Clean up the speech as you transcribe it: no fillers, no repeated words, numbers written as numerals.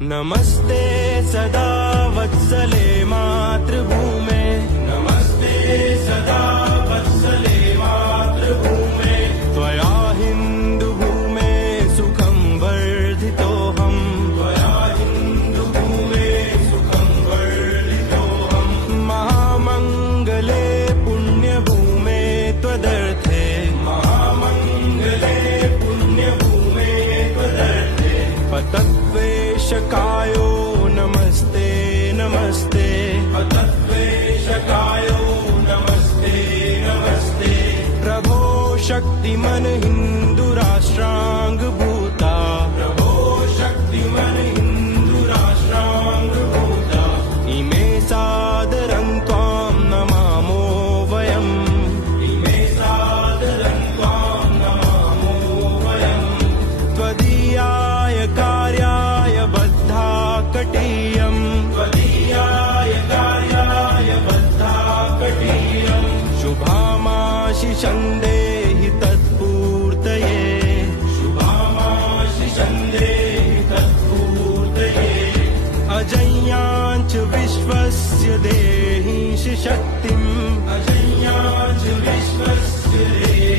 नमस्ते सदा वत्सले मातृभूमे, नमस्ते सदा वत्सले मातृभूमे, त्वया हिन्दुभूमे सुखं वर्धितोऽहम्, त्वया हिन्दुभूमे सुखं वर्धितोऽहम्, महामङ्गले पुण्यभूमे त्वदर्थे, महामङ्गले पुण्यभूमे त्वदर्थे, पतत्वेशकायो नमस्ते नमस्ते, पतत्वेशकायो नमस्ते नमस्ते, प्रभो शक्तिमन हिन्दुराष्ट्राङ्गभूता, प्रभो शक्तिमन हिन्दुराष्ट्राङ्गभूता, इमे सादरं त्वां नमामो वयम्, इमे सादरं त्वां नमामो वयम्, त्वदीयाय कार्याय बद्धाकटीयम्, त्वदीयाय कार्याय बद्धाकटीयम्, शुभामाशिषं देहि तत्पूर्तये, शुभामाशिषं देहि तत्पूर्तये, अजय्याञ्च विश्वस्य देहि शक्तिम्, अजय्याञ्च विश्वस्य देहि